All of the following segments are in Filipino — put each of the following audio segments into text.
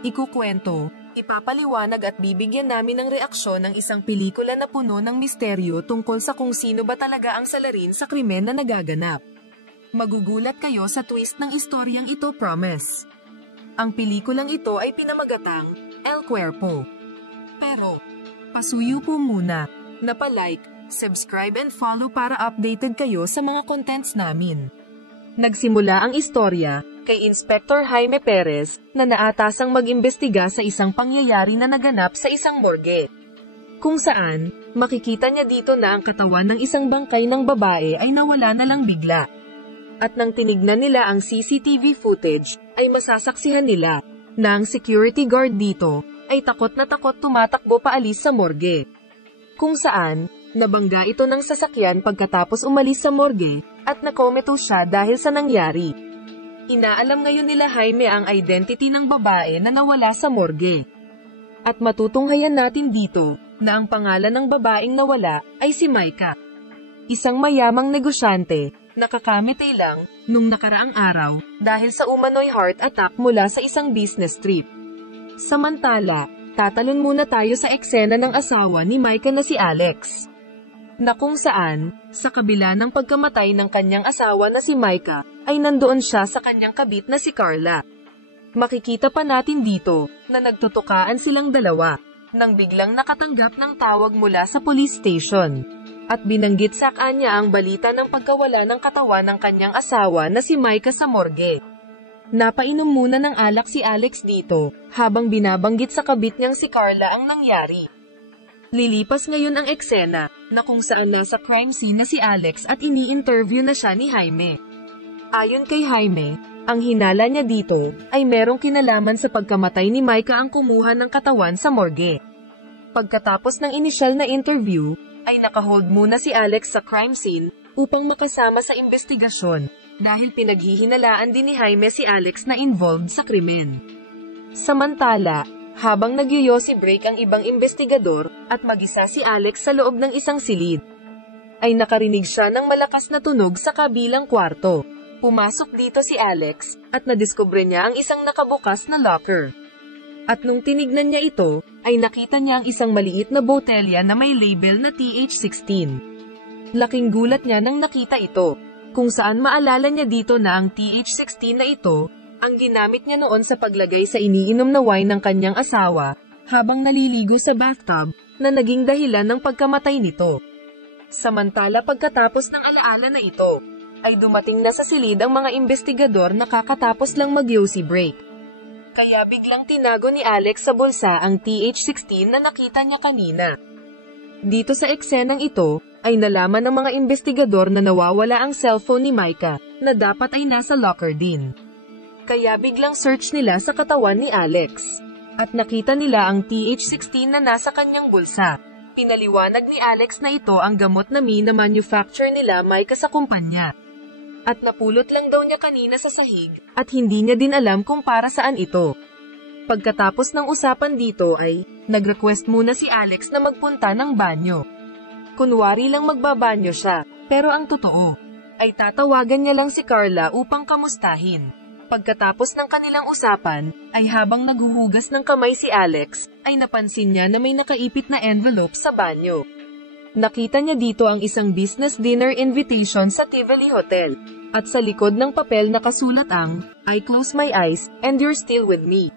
Ikukwento, ipapaliwanag at bibigyan namin ng reaksyon ng isang pelikula na puno ng misteryo tungkol sa kung sino ba talaga ang salarin sa krimen na nagaganap. Magugulat kayo sa twist ng istoryang ito, promise. Ang pelikulang ito ay pinamagatang El Cuerpo. Pero, pasuyo po muna, napalike, subscribe and follow para updated kayo sa mga contents namin. Nagsimula ang istorya kay Inspector Jaime Perez na naatasang mag-imbestiga sa isang pangyayari na naganap sa isang morgue. Kung saan, makikita niya dito na ang katawan ng isang bangkay ng babae ay nawala na lang bigla. At nang tinignan nila ang CCTV footage, ay masasaksihan nila na ang security guard dito ay takot na takot tumatakbo paalis sa morgue. Kung saan, nabangga ito ng sasakyan pagkatapos umalis sa morgue at nakomento siya dahil sa nangyari. Inaalam ngayon nila Jaime ang identity ng babae na nawala sa morgue. At matutunghayan natin dito na ang pangalan ng babaeng nawala ay si Maika. Isang mayamang negosyante, nakakamite lang nung nakaraang araw dahil sa umano'y heart attack mula sa isang business trip. Samantala, tatalon muna tayo sa eksena ng asawa ni Maika na si Alex. Na kung saan, sa kabila ng pagkamatay ng kanyang asawa na si Maika, ay nandoon siya sa kanyang kabit na si Carla. Makikita pa natin dito, na nagtutukaan silang dalawa, nang biglang nakatanggap ng tawag mula sa police station. At binanggit sa kanya ang balita ng pagkawala ng katawan ng kanyang asawa na si Maika sa morgue. Napainom muna ng alak si Alex dito, habang binabanggit sa kabit niyang si Carla ang nangyari. Lilipas ngayon ang eksena, na kung saan nasa crime scene na si Alex at ini-interview na siya ni Jaime. Ayon kay Jaime, ang hinala niya dito, ay merong kinalaman sa pagkamatay ni Maika ang kumuha ng katawan sa morgue. Pagkatapos ng inisyal na interview, ay nakahold muna si Alex sa crime scene, upang makasama sa investigasyon, dahil pinaghihinalaan din ni Jaime si Alex na involved sa krimen. Samantala, habang nagyoyosi break ang ibang investigador, at mag-isa si Alex sa loob ng isang silid, ay nakarinig siya ng malakas na tunog sa kabilang kwarto. Pumasok dito si Alex, at nadiskubre niya ang isang nakabukas na locker. At nung tinignan niya ito, ay nakita niya ang isang maliit na botelya na may label na TH16. Laking gulat niya nang nakita ito, kung saan maalala niya dito na ang TH16 na ito, ang ginamit niya noon sa paglagay sa iniinom na wine ng kanyang asawa, habang naliligo sa bathtub, na naging dahilan ng pagkamatay nito. Samantala pagkatapos ng alaala na ito, ay dumating na sa silid ang mga investigador na kakatapos lang mag-yosi break. Kaya biglang tinago ni Alex sa bulsa ang TH16 na nakita niya kanina. Dito sa eksenang ito, ay nalaman ng mga investigador na nawawala ang cellphone ni Maika, na dapat ay nasa locker din. Kaya biglang search nila sa katawan ni Alex. At nakita nila ang TH16 na nasa kanyang bulsa. Pinaliwanag ni Alex na ito ang gamot na mina-manufacture nila Maika sa kumpanya. At napulot lang daw niya kanina sa sahig, at hindi niya din alam kung para saan ito. Pagkatapos ng usapan dito ay, nag-request muna si Alex na magpunta ng banyo. Kunwari lang magbabanyo siya, pero ang totoo, ay tatawagan niya lang si Carla upang kamustahin. Pagkatapos ng kanilang usapan, ay habang naghuhugas ng kamay si Alex, ay napansin niya na may nakaipit na envelope sa banyo. Nakita niya dito ang isang business dinner invitation sa Tivoli Hotel, at sa likod ng papel nakasulat ang, "I close my eyes, and you're still with me."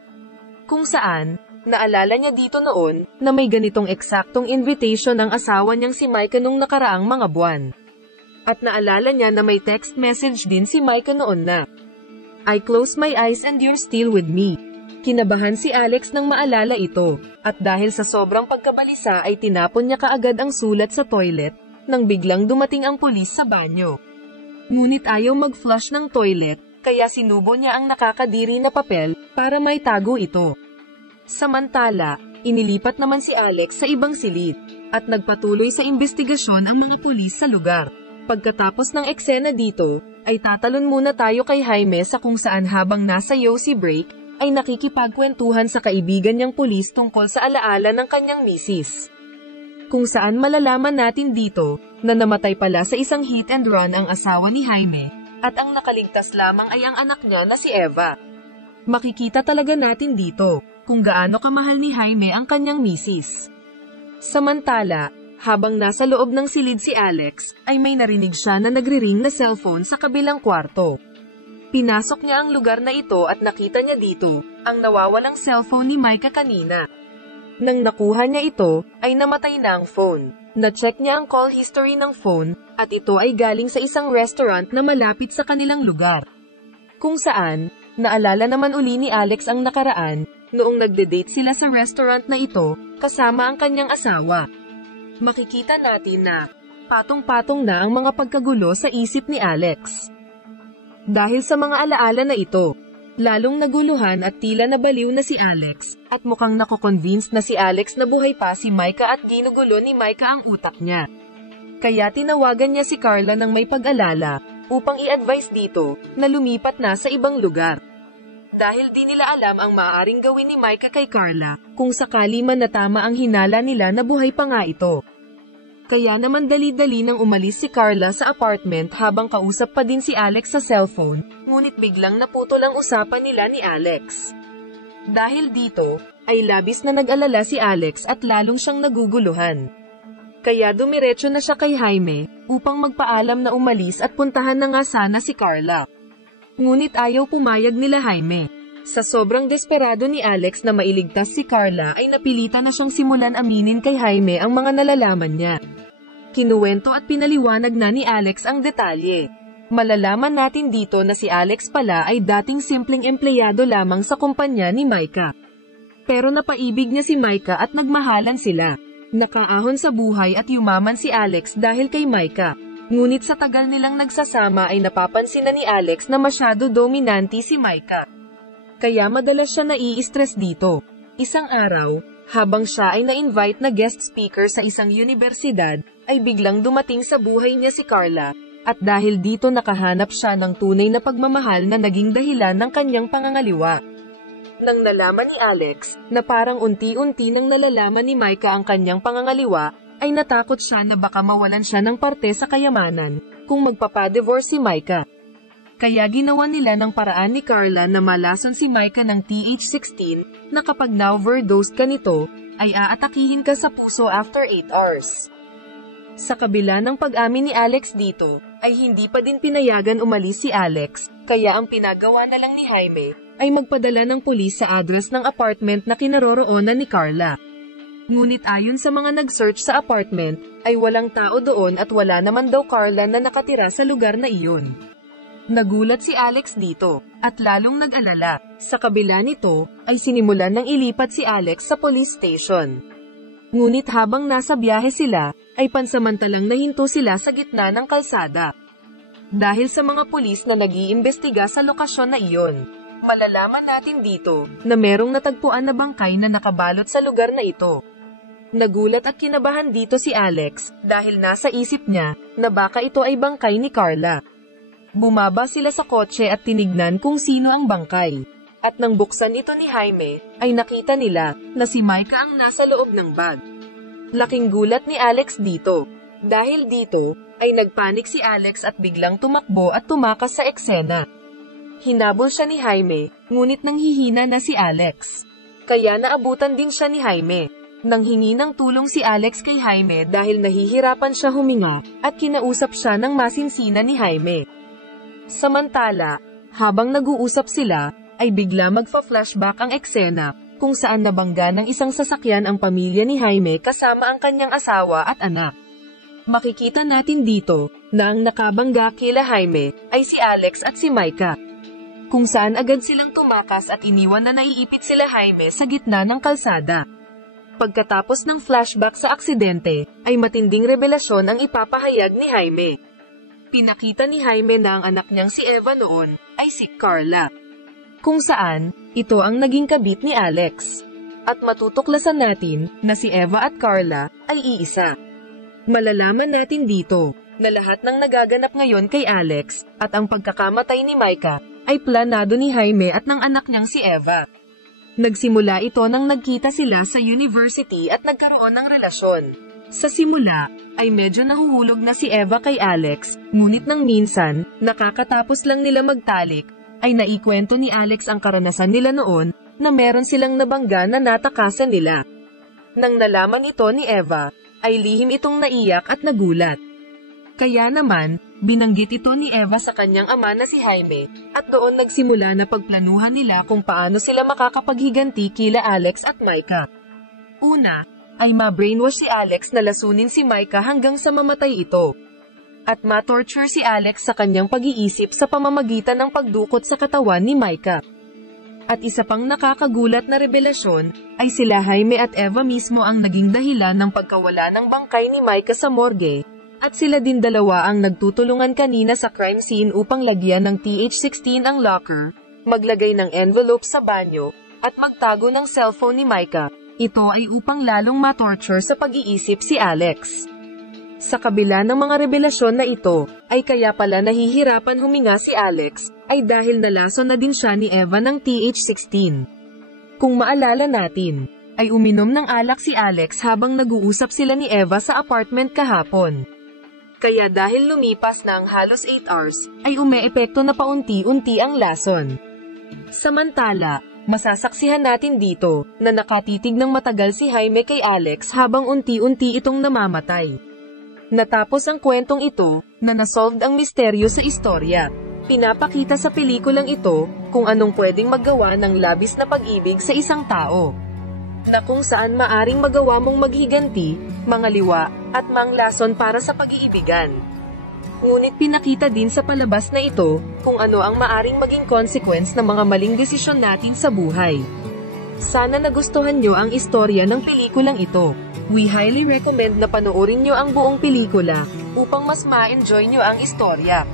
Kung saan, naalala niya dito noon, na may ganitong eksaktong invitation ang asawa niyang si Maika nung nakaraang mga buwan. At naalala niya na may text message din si Maika noon na, "I close my eyes and you're still with me." Kinabahan si Alex nang maalala ito, at dahil sa sobrang pagkabalisa ay tinapon niya kaagad ang sulat sa toilet, nang biglang dumating ang pulis sa banyo. Ngunit ayaw mag-flush ng toilet, kaya sinubo niya ang nakakadiri na papel, para may tago ito. Samantala, inilipat naman si Alex sa ibang silid, at nagpatuloy sa investigasyon ang mga pulis sa lugar. Pagkatapos ng eksena dito, ay tatalon muna tayo kay Jaime sa kung saan habang nasa yosi break, ay nakikipagkwentuhan sa kaibigan niyang pulis tungkol sa alaala ng kanyang misis. Kung saan malalaman natin dito, na namatay pala sa isang hit and run ang asawa ni Jaime, at ang nakaligtas lamang ay ang anak niya na si Eva. Makikita talaga natin dito, kung gaano kamahal ni Jaime ang kanyang misis. Samantala, habang nasa loob ng silid si Alex, ay may narinig siya na nagri-ring na cellphone sa kabilang kwarto. Pinasok niya ang lugar na ito at nakita niya dito, ang nawawalang cellphone ni Micah kanina. Nang nakuha niya ito, ay namatay na ang phone. Na-check niya ang call history ng phone, at ito ay galing sa isang restaurant na malapit sa kanilang lugar. Kung saan, naalala naman uli ni Alex ang nakaraan, noong nagde-date sila sa restaurant na ito, kasama ang kanyang asawa. Makikita natin na, patong-patong na ang mga pagkagulo sa isip ni Alex. Dahil sa mga alaala na ito, lalong naguluhan at tila nabaliw na si Alex, at mukhang nakoconvinced na si Alex na buhay pa si Micah at ginugulo ni Micah ang utak niya. Kaya tinawagan niya si Carla ng may pag-alala, upang i-advise dito, na lumipat na sa ibang lugar. Dahil di nila alam ang maaaring gawin ni Micah kay Carla, kung sakali man natama ang hinala nila na buhay pa nga ito. Kaya naman dali-dali nang umalis si Carla sa apartment habang kausap pa din si Alex sa cellphone, ngunit biglang naputol ang usapan nila ni Alex. Dahil dito, ay labis na nag-alala si Alex at lalong siyang naguguluhan. Kaya dumiretso na siya kay Jaime, upang magpaalam na umalis at puntahan na nga sana si Carla. Ngunit ayaw pumayag nila Jaime. Sa sobrang desperado ni Alex na mailigtas si Carla ay napilitan na siyang simulan aminin kay Jaime ang mga nalalaman niya. Kinuwento at pinaliwanag na ni Alex ang detalye. Malalaman natin dito na si Alex pala ay dating simpleng empleyado lamang sa kumpanya ni Micah. Pero napaibig niya si Micah at nagmahalan sila. Nakaahon sa buhay at yumaman si Alex dahil kay Micah. Ngunit sa tagal nilang nagsasama ay napapansin na ni Alex na masyado dominante si Micah. Kaya madalas siya nai-stress dito. Isang araw, habang siya ay na-invite na guest speaker sa isang universidad, ay biglang dumating sa buhay niya si Carla, at dahil dito nakahanap siya ng tunay na pagmamahal na naging dahilan ng kanyang pangangaliwa. Nang nalaman ni Alex, na parang unti-unti nang nalalaman ni Micah ang kanyang pangangaliwa, ay natakot siya na baka mawalan siya ng parte sa kayamanan, kung magpapadivorce si Micah. Kaya ginawa nila ng paraan ni Carla na malason si Micah ng TH16, na kapag na-overdosed ka nito, ay aatakihin ka sa puso after 8 hours. Sa kabila ng pag-amin ni Alex dito, ay hindi pa din pinayagan umalis si Alex, kaya ang pinagawa na lang ni Jaime, ay magpadala ng pulis sa address ng apartment na kinaroroonan ni Carla. Ngunit ayon sa mga nag-search sa apartment, ay walang tao doon at wala naman daw Carla na nakatira sa lugar na iyon. Nagulat si Alex dito, at lalong nag-alala. Sa kabila nito, ay sinimulan ng ilipat si Alex sa police station. Ngunit habang nasa biyahe sila, ay pansamantalang nahinto sila sa gitna ng kalsada. Dahil sa mga pulis na nag-iimbestiga sa lokasyon na iyon, malalaman natin dito na merong natagpuan na bangkay na nakabalot sa lugar na ito. Nagulat at kinabahan dito si Alex dahil nasa isip niya na baka ito ay bangkay ni Carla. Bumaba sila sa kotse at tinignan kung sino ang bangkay. At nang buksan ito ni Jaime, ay nakita nila na si Micah ang nasa loob ng bag. Laking gulat ni Alex dito. Dahil dito, ay nagpanik si Alex at biglang tumakbo at tumakas sa eksena. Hinabol siya ni Jaime, ngunit nanghihina na si Alex. Kaya naabutan din siya ni Jaime. Nang hingi ng tulong si Alex kay Jaime dahil nahihirapan siya huminga, at kinausap siya ng masinsina ni Jaime. Samantala, habang nag-uusap sila, ay bigla magfa-flashback ang eksena, kung saan nabangga ng isang sasakyan ang pamilya ni Jaime kasama ang kanyang asawa at anak. Makikita natin dito, na ang nakabangga kila Jaime, ay si Alex at si Micah. Kung saan agad silang tumakas at iniwan na naiipit sila Jaime sa gitna ng kalsada. Pagkatapos ng flashback sa aksidente, ay matinding revelasyon ang ipapahayag ni Jaime. Pinakita ni Jaime na ang anak niyang si Eva noon, ay si Carla. Kung saan, ito ang naging kabit ni Alex. At matutuklasan natin, na si Eva at Carla, ay iisa. Malalaman natin dito, na lahat ng nagaganap ngayon kay Alex, at ang pagkakamatay ni Micah, ay planado ni Jaime at ng anak niyang si Eva. Nagsimula ito nang nagkita sila sa university at nagkaroon ng relasyon. Sa simula, ay medyo nahuhulog na si Eva kay Alex, ngunit nang minsan, nakakatapos lang nila magtalik, ay naikwento ni Alex ang karanasan nila noon, na meron silang nabangga na natakasan nila. Nang nalaman ito ni Eva, ay lihim itong naiyak at nagulat. Kaya naman, binanggit ito ni Eva sa kanyang ama na si Jaime, at doon nagsimula na pagplanuhan nila kung paano sila makakapaghiganti kila Alex at Micah. Una, ay ma-brainwash si Alex na lasunin si Micah hanggang sa mamatay ito. At ma-torture si Alex sa kanyang pag-iisip sa pamamagitan ng pagdukot sa katawan ni Micah. At isa pang nakakagulat na revelasyon, ay sila Jaime at Eva mismo ang naging dahilan ng pagkawala ng bangkay ni Micah sa morgue, at sila din dalawa ang nagtutulungan kanina sa crime scene upang lagyan ng TH16 ang locker, maglagay ng envelope sa banyo, at magtago ng cellphone ni Micah. Ito ay upang lalong ma-torture sa pag-iisip si Alex. Sa kabila ng mga revelasyon na ito, ay kaya pala nahihirapan huminga si Alex, ay dahil nalason na din siya ni Eva ng TH16. Kung maalala natin, ay uminom ng alak si Alex habang nag-uusap sila ni Eva sa apartment kahapon. Kaya dahil lumipas na ang halos 8 hours, ay umeepekto na paunti-unti ang lason. Samantala, masasaksihan natin dito, na nakatitig ng matagal si Jaime kay Alex habang unti-unti itong namamatay. Natapos ang kwentong ito, na nasolved ang misteryo sa istorya. Pinapakita sa pelikulang ito, kung anong pwedeng maggawa ng labis na pag-ibig sa isang tao. Na kung saan maaring magawa mong maghiganti, mangaliwa, at manglason para sa pag-iibigan. Ngunit pinakita din sa palabas na ito, kung ano ang maaring maging consequence ng mga maling desisyon natin sa buhay. Sana nagustuhan nyo ang istorya ng pelikulang ito. We highly recommend na panoorin nyo ang buong pelikula, upang mas ma-enjoy nyo ang istorya.